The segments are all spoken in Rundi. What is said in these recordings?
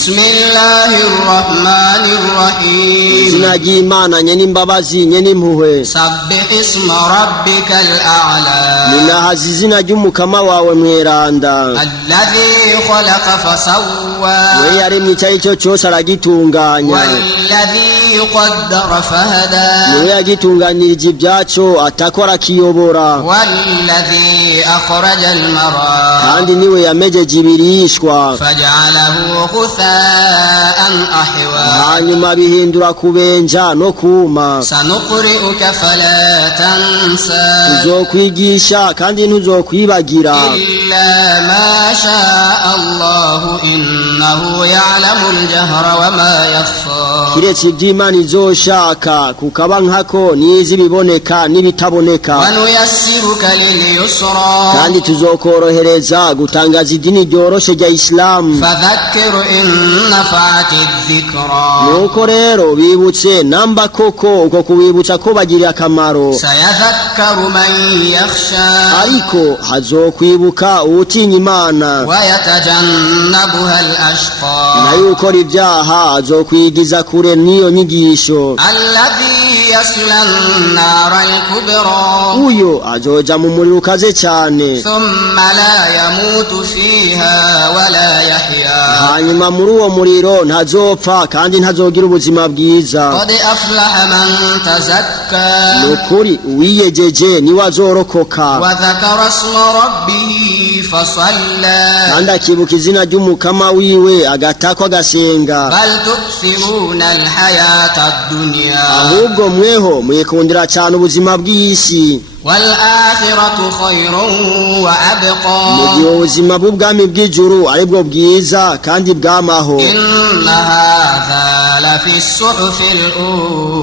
Bismillahirrahmanirrahim. Izina ry'Imana nyene imbabazi nyene impuhwe. Sabbih isma rabbikal a'la. Ninahaza izina ry'umukama wawe mweranda. Alladhi khalaqa fasawwa. We yaremye icyo cyose aragitunganya. Walladhi qaddara fahada. We yagitunganirije ibyaco atakora kiyobora. Walladhi akhraja al-mar'a. Kandi niwe yamejeje ibirishwa. Faj'alahu ghutha'an ahwa. Hanyuma bihindura kubenja no kuma. Sanuqri'uka fala tansa. Tuzokwigisha kandi ntuzokwibagira. Illa ma sha'a Allah innahu ya'lamu al-jahra wa ma yakhfa. Kiretse iby'Imana izoshaka kukaba nkako nizi biboneka nibitaboneka. Wa nuyassiruka lil-yusra. Kandi tuzokorohereza gutangaza idini ryoroshe rya Islam. Fadhakkir in nafa'ati adh-dhikra. Nuko rero bibutse namba koko uko kubibutsa ko bagira akamaro. Sayadhakkaru man yakhsha. Harico hazokwibuka utinya Imana. Wa yatajannabuha al-ashqa. Na yuko ibyaha azokwigiza kure niyo nyigisho. Alladhi yasla an-nar al-kubra. Uyo azoja mu muriro ukaze cyane. Thumma la yamutu fiha wa la yahya. Hanyuma muri uwo muriro ntazopfa kandi ntazogira ubuzima bwiza. Qad aflaha man tazakka. Nukuri uwiyejeje niwe azorokoka. Wa dhakara isma rabbih fasalla. Kandi akibuka izina ry'umukama wiwe agatakwa gasenga. Bal tuksiruna al-hayata ad-dunya. Ahubwo mweho mwikundira cyane ubuzima bw'isi. Wal-akhiratu khayrun wa abqa. Mugihe ubuzima bw'ubwami bw'ijuru aribwo bwiza kandi bwamaho. Inna hadha la fi as-suhufil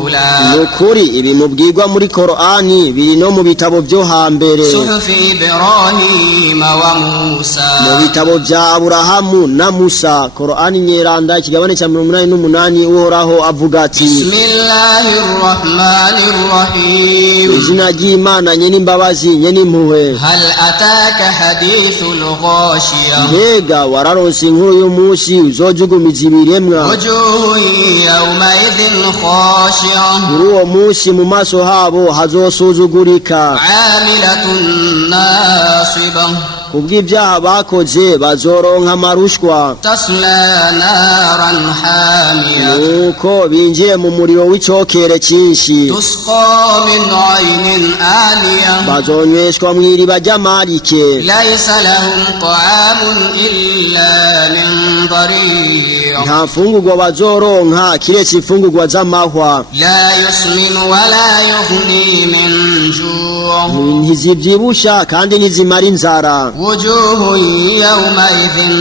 ula. Nukuri ibintu bwigwa muri Qur'ani biri no mu bitabo byo hambere. Suhufi Ibrahim wa Musa. Mu bitabo bya Aburahamu na Musa. Qur'ani nyeranda ikigabane cya 88 uhoraho avuga ati Bismillahirrahmanirrahim. Izina ry'Imana nyene imbabazi nyene impuhwe. Hal ataka hadithul ghashiya. Mbega wararonse inkuru y'umunsi uzojugumiza ibiremwa. Wujuhun yawma idhin khashiya. Muri uwo munsi mu maso habo hazosuzugurika. Amilatun nasiba. Kubw'ibyaha bakoze bazoronka amarushwa. Tasla naran hamiya. Nuko binjiye mu muriro w'icokere cyinshi. Tusqa min aynin aniya. Bazonyweshwa mu iriba ry'amarike. Laysa lahum ta'amun illa min dari'. Nta mfungurwa bazoronka kiretse imfungurwa z'amahwa. La yusminu wa la yughni min ju'. Ntizibyibusha kandi ntizimara inzara. Wujuhun yawma idhin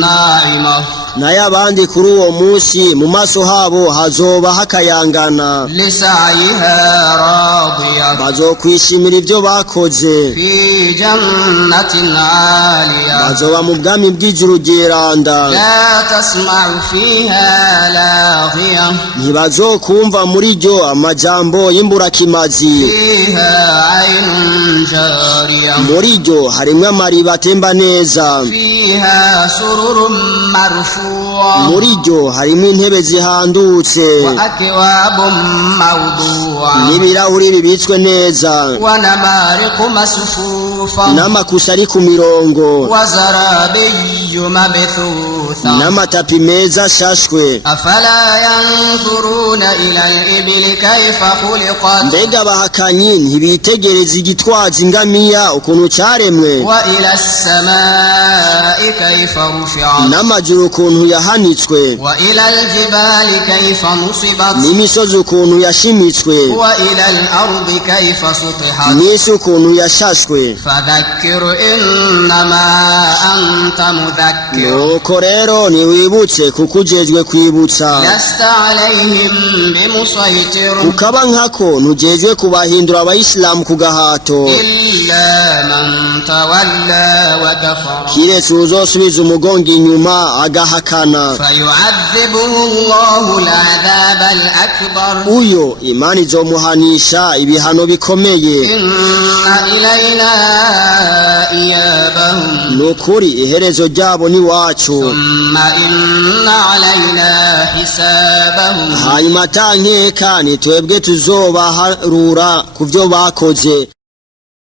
na'imah. Naye abandi kuri uwo munsi mu maso habo hazoba hakayangana. Lisa'iha radiya. Bazokwishimira ibyo bakoze. Fi jannatin 'aliya. Bazoba mu bwami bw'ijuru ryeranda. La tasma'u fiha laghiya. Ntibazokumva muri ryo amajambo y'imburakimazi. Fiha 'aynun jariya. Muri ryo harimwo amariba atemba neza. Fiha sururun marfu. Muri ryo harimo intebe zihandutse. Wa akwabun mawdu'a. N'ibirahuri bibitswe neza. Wa namariqu masfufa. N'amakusa ari ku mirongo. Wa zarabiyyu mabthutha. N'amatapi meza ashashwe. Afala yanzuruna ila al-ibli kayfa khuliqat. Mbega abahakanyi ntibitegereza igitwaza ingamiya ukuntu cyaremwe. Wa ila as-samaa'i kayfa rufi'at. N'amajuru ukuntu yahanitswe. Wa ila al-jibali kayfa nusibat. N'imisozi ukuntu yashimitswe. Wa ila al-ardi kayfa sutihat. N'isi ukuntu yashashwe. Fadhakkir innama anta mudhakkir. Nuko rero niwibutse kuko ujejwe kwibutsa. Lasta alayhim bimusaytir. Ukaba nkako ntujejwe kubahindura abayisilamu ku gahato. Illa man tawalla wa kafara. Kiretse uzosubiza umugongo inyuma agahakana. Fayu'adhibuhu Allahu al-'adhab al-akbar. Uyo Imana izomuhanisha ibihano bikomeye. Inna ilayna iyabahum. Nukuri iherezo ryabo ni wacu. ثم إن علينا حسابهم hanyuma atankeka ni twebwe tuzobaharura ku byo bakoze.